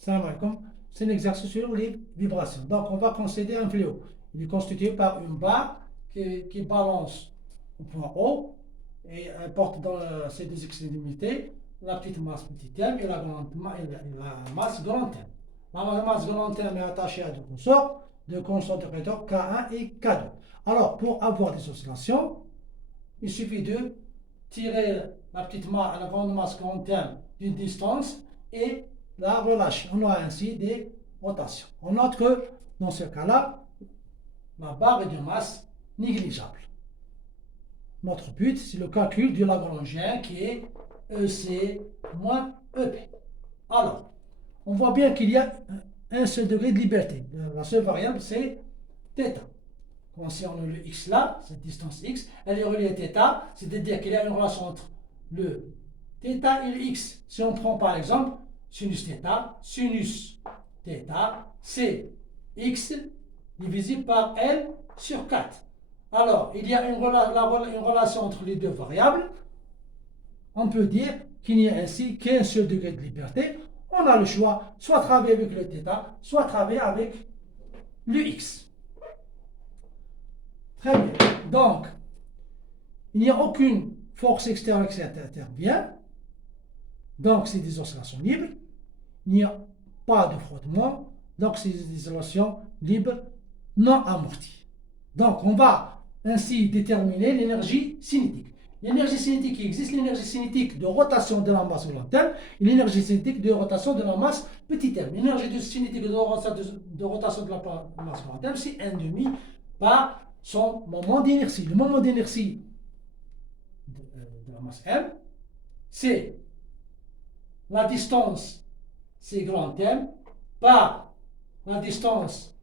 Salam alaikum. C'est un exercice sur les vibrations. Donc, on va considérer un fléau. Il est constitué par une barre qui balance au point haut et elle porte dans ses deux extrémités la petite masse petit m et la masse grand M. La masse grand M est attachée à deux consorts de vecteurs K1 et K2. Alors, pour avoir des oscillations, il suffit de tirer la grande masse grand M d'une distance et la relâcher. On aura ainsi des rotations. On note que dans ce cas-là, la barre est de masse négligeable. Notre but, c'est le calcul du Lagrangien qui est EC moins EP. Alors, on voit bien qu'il y a un seul degré de liberté. La seule variable, c'est θ. Si on a le x là, cette distance x, elle est reliée à θ, c'est-à-dire qu'il y a une relation entre le θ et le x. Si on prend par exemple sinus θ, c'est x divisé par L sur 4. Alors, il y a une relation entre les deux variables. On peut dire qu'il n'y a ainsi qu'un seul degré de liberté. On a le choix, soit travailler avec le θ, soit travailler avec le x. Très bien. Donc, il n'y a aucune force extérieure qui intervient. Donc, c'est des oscillations libres. Il n'y a pas de frottement. Donc, c'est des oscillations libres non amorties. Donc, on va ainsi déterminer l'énergie cinétique. L'énergie cinétique qui existe, l'énergie cinétique de rotation de la masse grand M et l'énergie cinétique de rotation de la masse petit m. L'énergie cinétique de rotation de la masse grand M, c'est 1,5 par son moment d'inertie. Le moment d'inertie de la masse M, c'est la distance, c'est grand M, par la distance,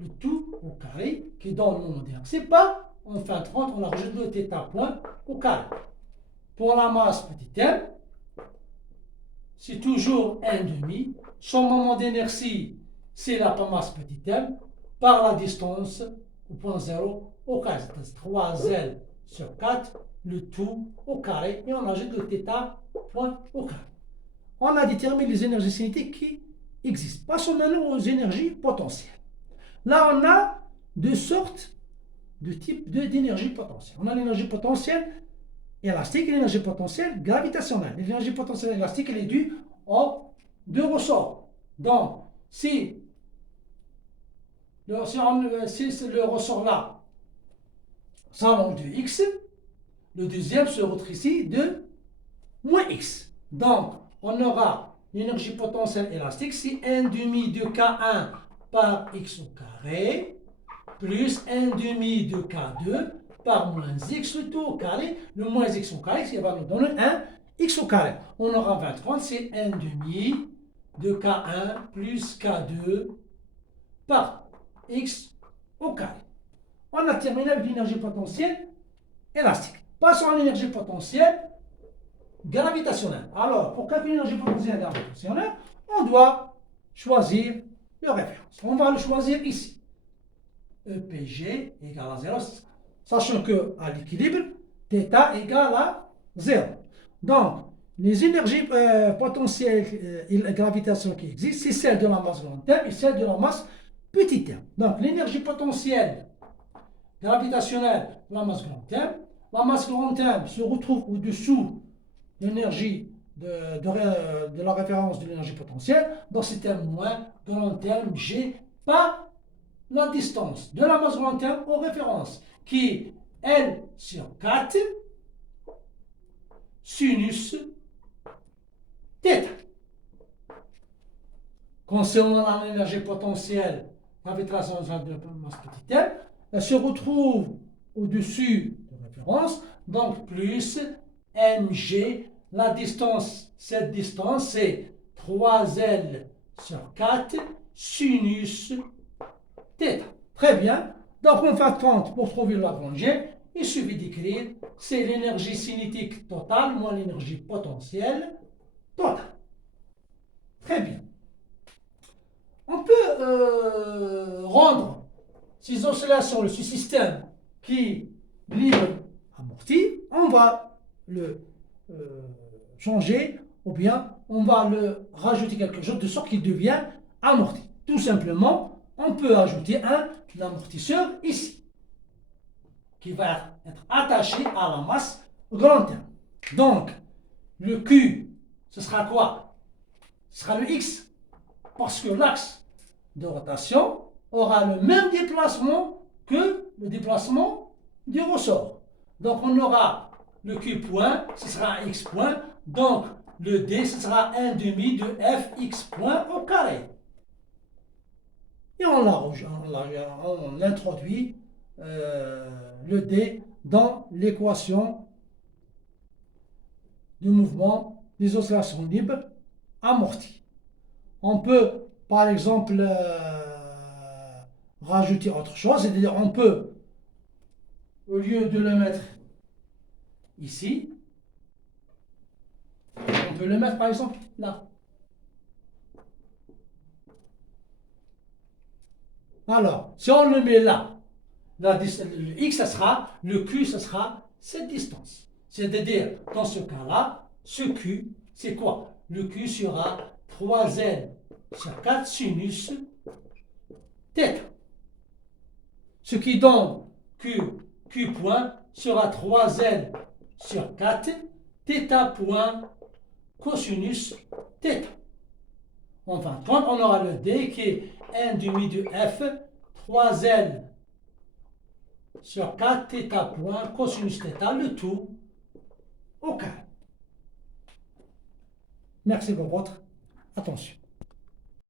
le tout au carré, qui donne le moment d'inertie. C'est pas en fin de compte, on a rajouté le θ point au carré. Pour la masse petit m, c'est toujours 1,5. Son moment d'inertie, c'est la masse petit m, par la distance au point 0 au carré. C'est 3L sur 4, le tout au carré, et on ajoute le θ point au carré. On a déterminé les énergies cinétiques qui existent. Passons maintenant aux énergies potentielles. Là, on a deux sortes de types d'énergie potentielle. On a l'énergie potentielle élastique et l'énergie potentielle gravitationnelle. L'énergie potentielle élastique, elle est due aux deux ressorts. Donc, si le ressort là s'allonge de x, le deuxième se retrouve ici de moins x. Donc, on aura l'énergie potentielle élastique, c'est 1,5 de K1 par x au carré, plus 1,5 de K2 par moins x le tout au carré. Le moins x au carré, ça va nous donner 1 x au carré. On aura 23, c'est 1,5 de K1 plus K2 par x au carré. On a terminé avec l'énergie potentielle élastique. Passons à l'énergie potentielle gravitationnelle. Alors, pour calculer l'énergie potentielle gravitationnelle, on doit choisir le référence. On va le choisir ici. EPG égale à 0, sachant qu'à l'équilibre, θ égale à 0. Donc, les énergies potentielles et gravitationnelles qui existent, c'est celle de la masse grand M et celle de la masse petit m. Donc, l'énergie potentielle gravitationnelle, la masse grand M. La masse grand M se retrouve au-dessous de l'énergie de la référence de l'énergie potentielle. Donc, c'est un moins grand M G par la distance de la masse grand M aux références, qui est L sur 4 sinus θ. Concernant l'énergie potentielle gravitationnelle de la masse petite m, elle se retrouve au-dessus de référence, donc plus mg, la distance, cette distance c'est 3L sur 4 sinus θ. Très bien. Donc, en fin de compte, pour trouver le Lagrangien, il suffit d'écrire c'est l'énergie cinétique totale moins l'énergie potentielle totale. Très bien. On peut rendre ces oscillations, ce système qui est libre amorti, on va le changer ou bien on va le rajouter quelque chose de sorte qu'il devient amorti. Tout simplement, on peut ajouter un amortisseur ici, qui va être attaché à la masse grand terme. Donc, le Q, ce sera quoi? Ce sera le X, parce que l'axe de rotation aura le même déplacement que le déplacement du ressort. Donc, on aura le Q point, ce sera un X point, donc le D, ce sera 1 demi de Fx point au carré. Et on introduit le D dans l'équation du mouvement des oscillations libres amorties. On peut, par exemple, rajouter autre chose, c'est-à-dire on peut, au lieu de le mettre ici, on peut le mettre par exemple là. Alors, si on le met là, le X, ça sera, le Q, ça sera cette distance. C'est-à-dire, dans ce cas-là, ce Q, c'est quoi? Le Q sera 3L sur 4 sinus θ. Ce qui donne Q point sera 3L sur 4 θ point cosinus θ. En fin de compte, on aura le D qui est 1 demi de F 3L sur 4 θ point cosinus θ, le tout au carré. Merci pour votre attention.